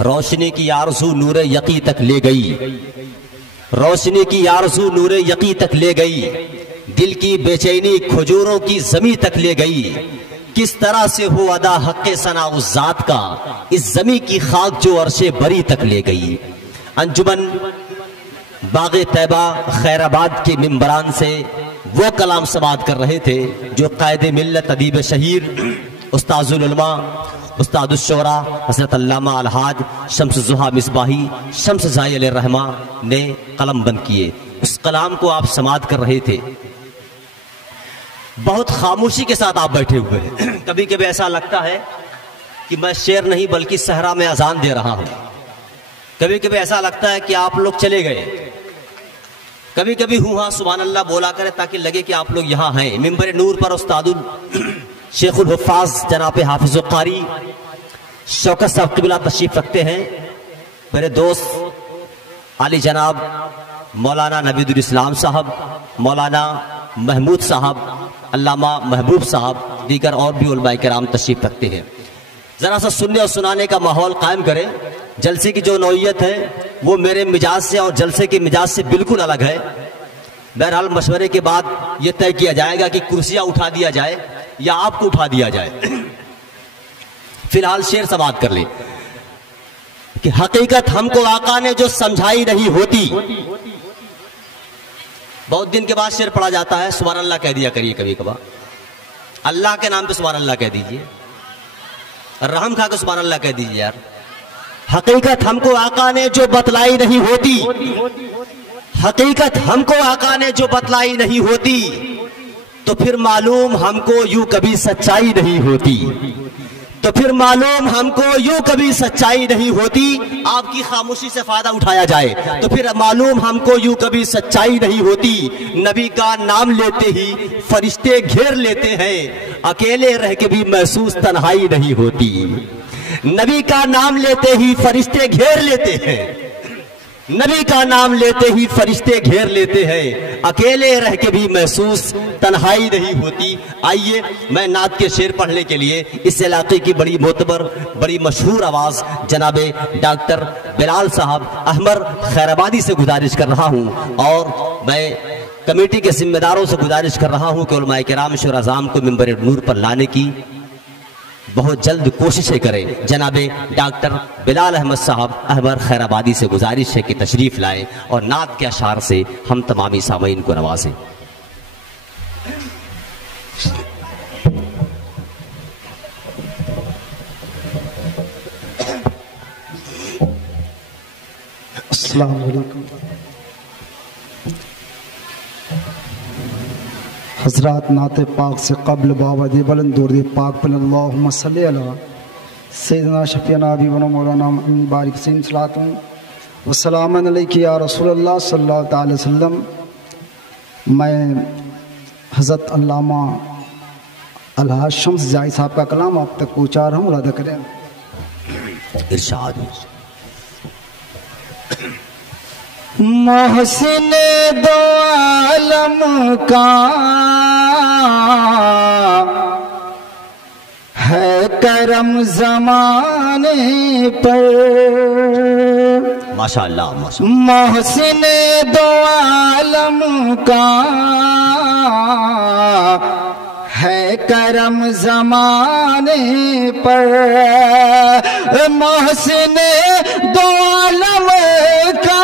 روشنی کی آرزو نور یقین تک لے گئی، روشنی کی آرزو نور یقین تک لے گئی، دل کی بے چینی کھجوروں کی زمیں تک لے گئی۔ کس طرح سے ہو ادا حق ثنا اس ذات کا، اس زمیں کی خاک جو عرش بری تک لے گئی۔ انجمن باغ طیبہ خیر آباد کے ممبران سے وہ کلام سماعت کر رہے تھے جو قائد ملت ادیب شہیر استاذ العلماء استاد الشعراء حضرت علامہ الحاج شمس الضحیٰ مصباحی شمس زائی علیہ الرحمہ نے قلم بند کیے۔ اس کلام کو آپ سماعت کر رہے تھے، بہت خاموشی کے ساتھ آپ بیٹھے ہوئے ہیں۔ کبھی کبھی ایسا لگتا ہے کہ میں شعر نہیں بلکہ صحرا میں اذان دے رہا ہوں، کبھی کبھی ایسا لگتا ہے کہ آپ لوگ چلے گئے، کبھی کبھی ہوں ہاں سبحان اللہ بولا کرے تاکہ لگے کہ آپ لوگ یہاں ہیں۔ ممبر نور پر استاد شیخ الحفاظ جناب حافظ القاری شوکت صاحب قبلہ تشریف رکھتے ہیں، میرے دوست علی جناب مولانا نوید الاسلام صاحب، مولانا محمود صاحب، علامہ محبوب صاحب، دیگر اور بھی علماء کرام تشریف رکھتے ہیں۔ ذرا سا سننے اور سنانے کا ماحول قائم کریں۔ جلسے کی جو نوعیت ہے وہ میرے مزاج سے اور جلسے کے مزاج سے بالکل الگ ہے۔ بہرحال مشورے کے بعد یہ طے کیا جائے گا کہ کرسیاں اٹھا دیا جائے یا آپ کو اٹھا دیا جائے۔ فی الحال شعر سماعت کر لیں کہ حقیقت ہم کو آقا نے جو سمجھائی نہیں ہوتی۔ بہت دن کے بعد شعر پڑھا جاتا ہے، سبحان اللہ کہہ دیا کریے کبھی کبھار، اللہ کے نام پہ سبحان اللہ کہہ دیجئے، رحم کھا کے سبحان اللہ کہہ دیجئے یار۔ حقیقت ہم کو آقا نے جو بتلائی نہیں ہوتی، حقیقت ہم کو آقا نے جو بتلائی نہیں ہوتی، تو پھر معلوم ہم کو یوں کبھی سچائی نہیں ہوتی، تو پھر معلوم ہم کو یوں کبھی سچائی نہیں ہوتی۔ آپ کی خاموشی سے فائدہ اٹھایا جائے تو پھر معلوم ہم کو یوں کبھی سچائی نہیں ہوتی۔ نبی کا نام لیتے ہی فرشتے گھیر لیتے ہیں، اکیلے رہ کے بھی محسوس تنہائی نہیں ہوتی۔ نبی کا نام لیتے ہی فرشتے گھیر لیتے ہیں، نبی کا نام لیتے ہی فرشتے گھیر لیتے ہیں، اکیلے رہ کے بھی محسوس تنہائی نہیں ہوتی۔ آئیے میں نعت کے شعر پڑھنے کے لیے اس علاقے کی بڑی معتبر بڑی مشہور آواز جناب ڈاکٹر بلال صاحب احمر خیر آبادی سے گزارش کر رہا ہوں، اور میں کمیٹی کے ذمہ داروں سے گزارش کر رہا ہوں کہ علماء کرام شورا عظام کو ممبر نور پر لانے کی بہت جلد کوششیں کریں۔ جناب ڈاکٹر بلال احمد صاحب احمر خیر آبادی سے گزارش ہے کہ تشریف لائیں اور نعت کے اشعار سے ہم تمامی سامعین کو نوازیں۔ السلام علیکم حضرات، نعت پاک سے قبل بابد بلند درود پاک پر اللہم صلی علی سیدنا شفیعنا حبیبنا مولانا محمد بارک سین صلاۃ و سلام علیک یا رسول اللہ صلی اللہ علیہ وسلم۔ میں حضرت علامہ الحاج شمس زائی صاحب کا کلام آپ تک پہنچا رہا ہوں، ارادہ کریں۔ ارشاد محسن دو عالم کا ہے کرم زمانے پر، ماشاءاللہ محسن دو عالم کا ہے کرم زمانے پر، محسن دو عالم کا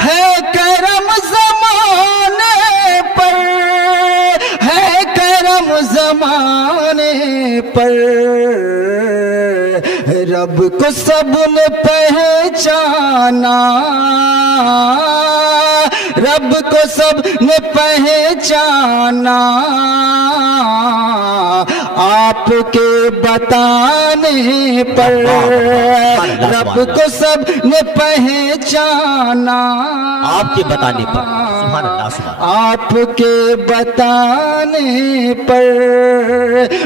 ہے کرم زمانے پر، ہے کرم زمانے پر، رب کو سب نے پہچانا، رب کو سب نے پہچانا، آپ کے بتانے پر، رب کو سب نے پہچانا، آپ کے بتانے پر، سبحان اللہ سبحان اللہ، آپ کے بتانے پر،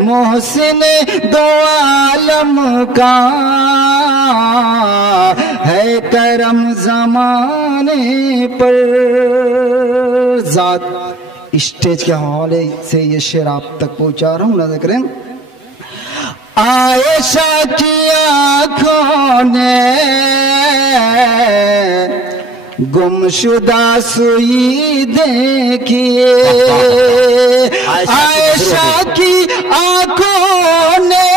محسن دو عالم کا ہے کرم زمانے پر۔ ذات اسٹیج کے حوالے سے یہ شعر آپ تک پہنچا رہا ہوں، نظر کریں۔ عائشہ کی آنکھوں نے گمشدہ سوئی دیکھی عائشہ کی آنکھوں نے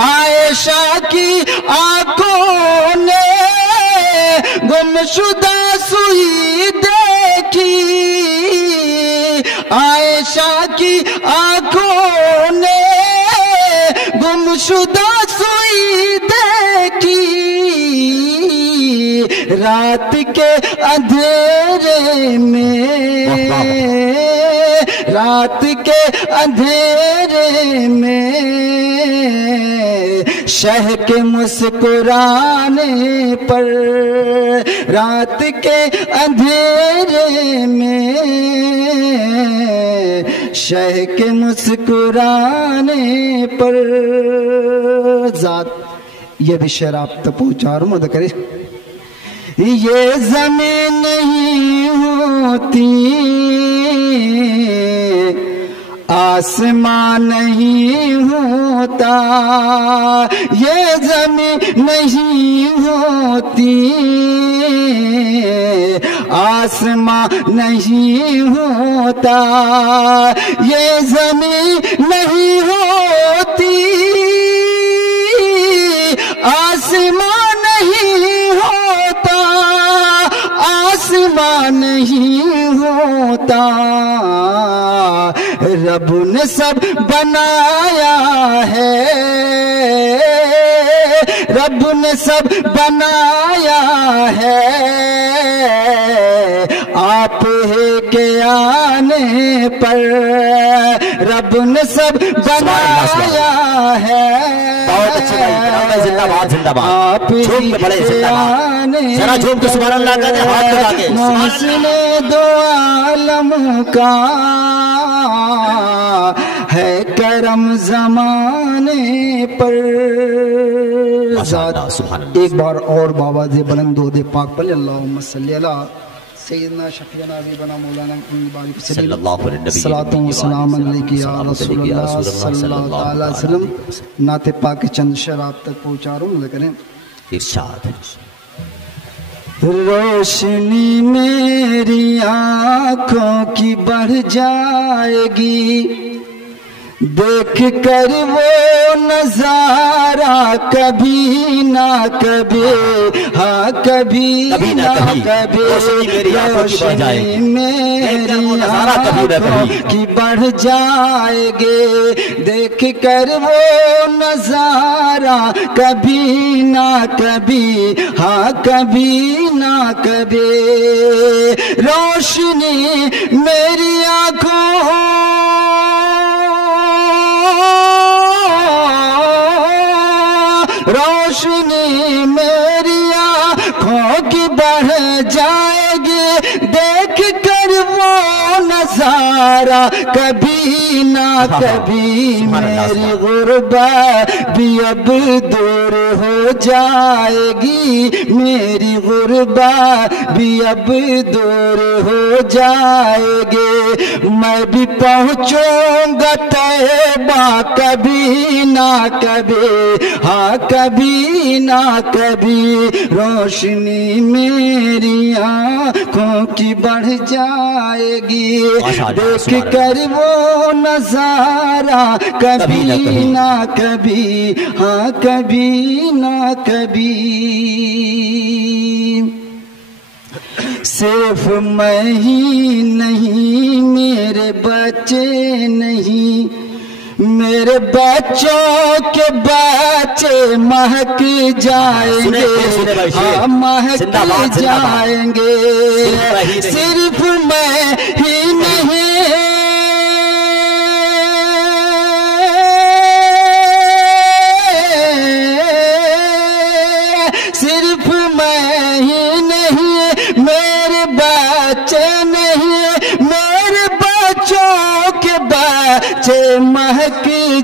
عائشہ کی آنکھوں نے گمشدہ سوئی دیکھی عائشہ کی آنکھوں نے گمشدہ سوئی دیکھی رات کے اندھیرے میں رات کے اندھیرے میں شہ کے مسکرانے پر رات کے اندھیرے میں شہ کے مسکرانے پر ذات یہ بھی شعر آپ تک پہنچا رہا ہوں مدد کرے یہ زمین نہیں ہوتی آسمان نہیں ہوتا یہ زمین نہیں ہوتی آسمان نہیں ہوتا یہ زمین نہیں ہوتی آسمان نہیں ہوتا آسمان نہیں ہوتا رب نے سب بنایا ہے رب نے سب بنایا ہے آپ کے آنے پر رب نے سب بنایا ہے آپ کے آنے محسن دو عالم کا ہے کرم زمانے پر ایک بار اور بابا دے بلند دو دے پاک پلے اللہم صلی اللہ سیدنا شفیعنا حبیبنا مولانا محمد بارک صلی اللہ علیہ وسلم صلاۃ و سلام علیک یا رسول اللہ صلی اللہ علیہ وسلم نعت پاک چند شعر آپ تک پہنچا رہا ہوں کریں ارشاد روشنی میری آنکھوں کی بڑھ جائے گی دیکھ کر وہ نظارہ کبھی نہ کبھی ہاں کبھی نہ کبھی روشنی میری آنکھوں کی بڑھ جائے گے دیکھ کر وہ نظارہ کبھی نہ کبھی ہاں کبھی نہ کبھی روشنی میری آنکھوں روشنی میری آنکھوں کی بڑھ جائے گی دیکھ کر وہ نظارہ کبھی نہ کبھی میری غربت بھی اب دور ہو جائے گی میری غربت بھی اب دور ہو جائے گی میں بھی پہنچوں گا طیبہ کبھی نہ کبھی ہاں کبھی نہ کبھی روشنی میری آنکھوں کی بڑھ جائے گی دیکھ کر وہ نظارہ کبھی نہ کبھی ہاں کبھی نہ کبھی صرف میں ہی نہیں میرے بچے نہیں میرے بچوں کے بچے مہک جائیں گے ہاں مہک جائیں گے صرف میں ہی نہیں صرف میں ہی نہیں میرے بچے نہیں میرے بچوں کے بچے مہک